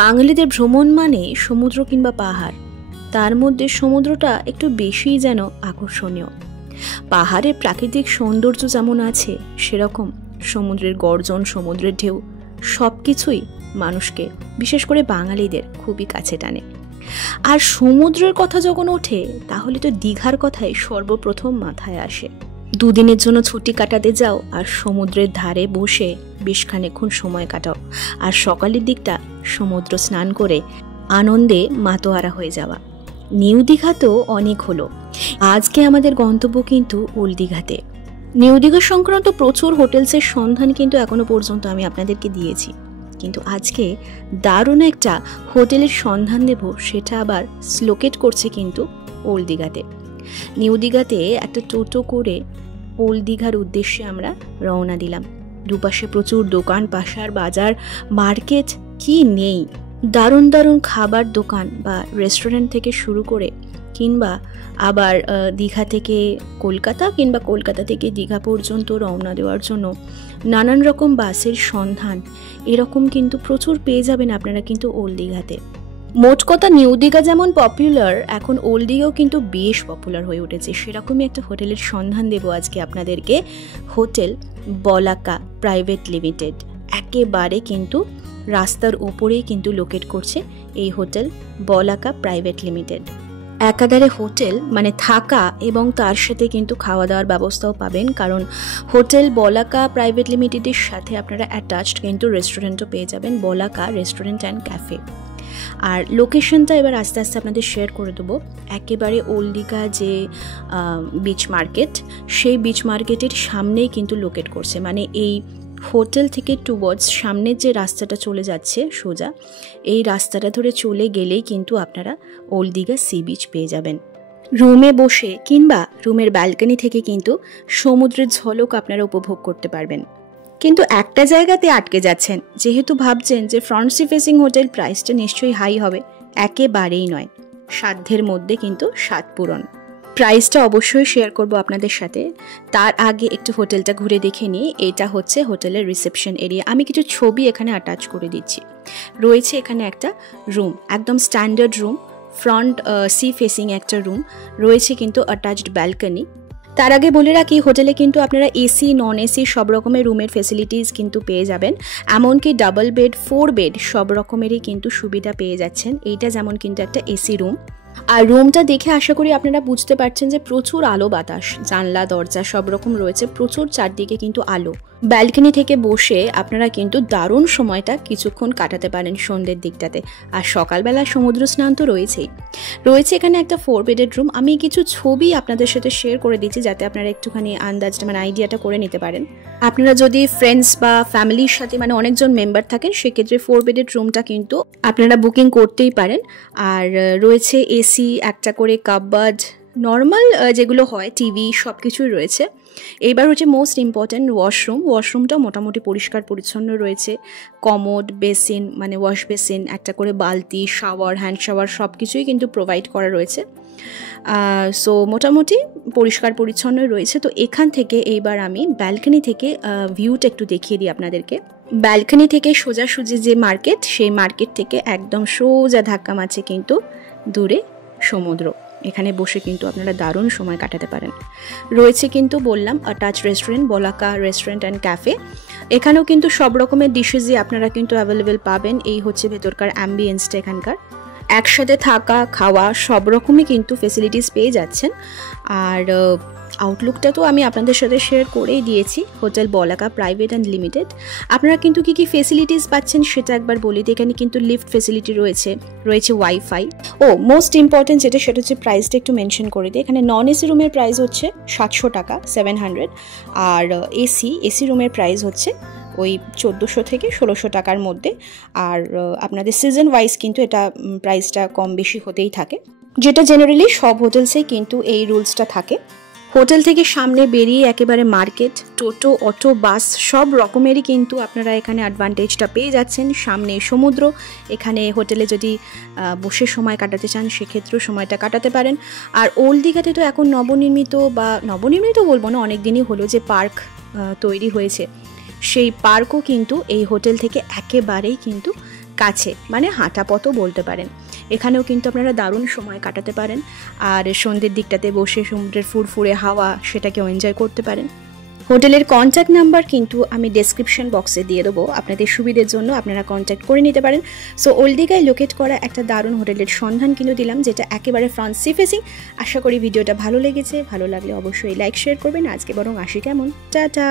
বাঙালিদের ভ্রমণ মানে সমুদ্র কিংবা পাহাড়, তার মধ্যে সমুদ্রটা একটু বেশিই যেন আকর্ষণীয়। পাহাড়ের প্রাকৃতিক সৌন্দর্য যেমন আছে, সেরকম সমুদ্রের গর্জন, সমুদ্রের ঢেউ সব কিছুই মানুষকে, বিশেষ করে বাঙালিদের, খুবই কাছে টানে। আর সমুদ্রের কথা যখন ওঠে, তাহলে তো দীঘার কথাই সর্বপ্রথম মাথায় আসে। দুদিনের জন্য ছুটি কাটাতে যাও আর সমুদ্রের ধারে বসে বেশ খানিকক্ষণ সময় কাটাও, আর সকালের দিকটা সমুদ্র স্নান করে আনন্দে মাতোয়ারা হয়ে যাওয়া। নিউ দীঘা তো অনেক হলো, আজকে আমাদের গন্তব্য কিন্তু ওল্ড দীঘাতে। নিউ দীঘা সংক্রান্ত প্রচুর হোটেলসের সন্ধান কিন্তু এখনো পর্যন্ত আমি আপনাদেরকে দিয়েছি, কিন্তু আজকে দারুণ একটা হোটেলের সন্ধান দেব, সেটা আবার লোকেট করছে কিন্তু ওল্ড দীঘাতে। নিউ দীঘাতে একটা টোটো করে ওল্ড দীঘার উদ্দেশ্যে আমরা রওনা দিলাম। দুপাশে প্রচুর দোকান, পাশার, বাজার, মার্কেট, কি নেই! দারুণ দারুণ খাবার দোকান বা রেস্টুরেন্ট থেকে শুরু করে, কিংবা আবার দীঘা থেকে কলকাতা কিংবা কলকাতা থেকে দীঘা পর্যন্ত রওনা দেওয়ার জন্য নানান রকম বাসের সন্ধান, এরকম কিন্তু প্রচুর পেয়ে যাবেন আপনারা কিন্তু ওল্ড দীঘাতে। মোট কথা, নিউ দীঘা যেমন পপুলার, এখন ওল্ড দীঘাও কিন্তু বেশ পপুলার হয়ে উঠেছে। সেরকমই একটা হোটেলের সন্ধান দেব আজকে আপনাদেরকে, হোটেল বলাকা প্রাইভেট লিমিটেড। একেবারে কিন্তু রাস্তার ওপরেই কিন্তু লোকেট করছে এই হোটেল বলাকা প্রাইভেট লিমিটেড। একাধারে হোটেল মানে থাকা এবং তার সাথে কিন্তু খাওয়া দাওয়ার ব্যবস্থাও পাবেন, কারণ হোটেল বলাকা প্রাইভেট লিমিটেডের সাথে আপনারা অ্যাটাচড কিন্তু রেস্টুরেন্টও পেয়ে যাবেন, বলাকা রেস্টুরেন্ট অ্যান্ড ক্যাফে। আর লোকেশনটা এবার আস্তে আস্তে আপনাদের শেয়ার করে দেবো। একেবারে ওল্ড দীঘা যে বিচ মার্কেট, সেই বিচ মার্কেটের সামনেই কিন্তু লোকেট করছে। মানে এই হোটেল থেকে টুয়ার্ডস সামনের যে রাস্তাটা চলে যাচ্ছে সোজা, এই রাস্তাটা ধরে চলে গেলেই কিন্তু আপনারা ওল্ড দীঘা সি বিচ পেয়ে যাবেন। রুমে বসে কিংবা রুমের ব্যালকনি থেকে কিন্তু সমুদ্রের ঝলক আপনারা উপভোগ করতে পারবেন। কিন্তু একটা জায়গাতে আটকে যাচ্ছেন, যেহেতু ভাবছেন যে ফ্রন্ট সি ফেসিং হোটেল, প্রাইসটা নিশ্চয়ই হাই হবে। একেবারেই নয়, সাধ্যের মধ্যে কিন্তু স্বাদ পূরণ। প্রাইসটা অবশ্যই শেয়ার করব আপনাদের সাথে, তার আগে একটু হোটেলটা ঘুরে দেখে নিই। এটা হচ্ছে হোটেলের রিসেপশন এরিয়া। আমি কিছু ছবি এখানে অ্যাটাচ করে দিচ্ছি। রয়েছে এখানে একটা রুম, একদম standard room, front sea facing একটা রুম রয়েছে, কিন্তু অ্যাটাচড ব্যালকনি। তার আগে বলে রাখি, হোটেলে কিন্তু আপনারা এসি, নন এসি সব রকমের রুমের ফেসিলিটিস কিন্তু পেয়ে যাবেন। এমনকি ডাবল বেড, 4 বেড সব রকমেরই কিন্তু সুবিধা পেয়ে যাচ্ছেন। এইটা যেমন কিন্তু একটা এসি রুম। আর রুমটা দেখে আশা করি আপনারা বুঝতে পারছেন যে প্রচুর আলো বাতাস, জানলা দরজা সব রকম রয়েছে, প্রচুর চারদিকে কিন্তু আলো। ব্যালকনি থেকে বসে আপনারা কিন্তু দারুণ সময়টা কিছুক্ষণ কাটাতে পারেন সন্ধ্যের দিকটাতে। আর সকালবেলা সমুদ্র স্নান তো রয়েছেই। রয়েছে এখানে একটা 4 বেডের রুম। আমি কিছু ছবি আপনাদের সাথে শেয়ার করে দিচ্ছি, যাতে আপনারা একটুখানি আন্দাজটা মানে আইডিয়াটা করে নিতে পারেন। আপনারা যদি ফ্রেন্ডস বা ফ্যামিলির সাথে মানে অনেকজন মেম্বার থাকেন, সেক্ষেত্রে 4 বেডের রুমটা কিন্তু আপনারা বুকিং করতেই পারেন। আর রয়েছে এসি, একটা করে কাপবোর্ড, নর্মাল যেগুলো হয় টিভি, সব কিছুই রয়েছে। এইবার হচ্ছে মোস্ট ইম্পর্ট্যান্ট ওয়াশরুম। ওয়াশরুমটাও মোটামুটি পরিষ্কার পরিচ্ছন্ন রয়েছে। কমোড, বেসিন মানে ওয়াশ বেসিন, একটা করে বালতি, শাওয়ার, হ্যান্ড শাওয়ার সব কিছুই কিন্তু প্রোভাইড করা রয়েছে। সো মোটামুটি পরিষ্কার পরিচ্ছন্ন রয়েছে। তো এখান থেকে এইবার আমি ব্যালকনি থেকে ভিউটা একটু দেখিয়ে দিই আপনাদেরকে। ব্যালকনি থেকে সোজাসুজি যে মার্কেট, সেই মার্কেট থেকে একদম সোজা ধাক্কা মারছে কিন্তু দূরে সমুদ্র। এখানে বসে কিন্তু আপনারা দারুণ সময় কাটাতে পারেন। রয়েছে কিন্তু বললাম attach restaurant, Balaka restaurant and cafe. এখানেও কিন্তু সব রকমের ডিশেসই আপনারা কিন্তু অ্যাভেলেবেল পাবেন। এই হচ্ছে ভেতরকার অ্যাম্বিয়েন্সটা এখানকার। একসাথে থাকা, খাওয়া সব রকমই কিন্তু ফেসিলিটিস পেয়ে যাচ্ছেন। আর আউটলুকটা তো আমি আপনাদের সাথে শেয়ার করেই দিয়েছি, hotel Balaka private and limited. আপনারা কিন্তু কী কী ফেসিলিটিস পাচ্ছেন সেটা একবার বলি। এখানে কিন্তু লিফট ফেসিলিটি রয়েছে, রয়েছে ওয়াইফাই। মোস্ট ইম্পর্টেন্ট যেটা, সেটা হচ্ছে প্রাইসটা একটু মেনশন করে দিই। এখানে নন এসি রুমের প্রাইস হচ্ছে 700 টাকা, 700। আর এসি রুমের প্রাইস হচ্ছে ওই 1400 থেকে 1600 টাকার মধ্যে। আর আপনাদের সিজন ওয়াইজ কিন্তু এটা প্রাইসটা কম বেশি হতেই থাকে, যেটা জেনারেলি সব হোটেলসেই কিন্তু এই রুলসটা থাকে। হোটেল থেকে সামনে বেরিয়ে একেবারে মার্কেট, টোটো, অটো, বাস সব রকমেরই কিন্তু আপনারা এখানে অ্যাডভান্টেজটা পেয়ে যাচ্ছেন। সামনে সমুদ্র, এখানে হোটেলে যদি বসে সময় কাটাতে চান সেক্ষেত্রেও সময়টা কাটাতে পারেন। আর ওল্ড দীঘাতে তো এখন নবনির্মিত বলবো না, অনেক দিনই হলো যে পার্ক তৈরি হয়েছে, সেই পার্কও কিন্তু এই হোটেল থেকে একেবারেই কিন্তু কাছে, মানে হাঁটা পথও বলতে পারেন। এখানেও কিন্তু আপনারা দারুণ সময় কাটাতে পারেন, আর সন্ধ্যের দিকটাতে বসে সমুদ্রের ফুরফুরে হাওয়া সেটাকেও এনজয় করতে পারেন। হোটেলের কন্ট্যাক্ট নাম্বার কিন্তু আমি ডেসক্রিপশন বক্সে দিয়ে দেবো, আপনাদের সুবিধের জন্য আপনারা কন্ট্যাক্ট করে নিতে পারেন। সো ওল্ড দীঘায় লোকেট করা একটা দারুণ হোটেলের সন্ধান কিন্তু দিলাম, যেটা একেবারে ফ্রন্ট সি ফেসিং। আশা করি ভিডিওটা ভালো লেগেছে, ভালো লাগলে অবশ্যই লাইক শেয়ার করবেন। আজকে বরং আসি, কেমন, টাটা।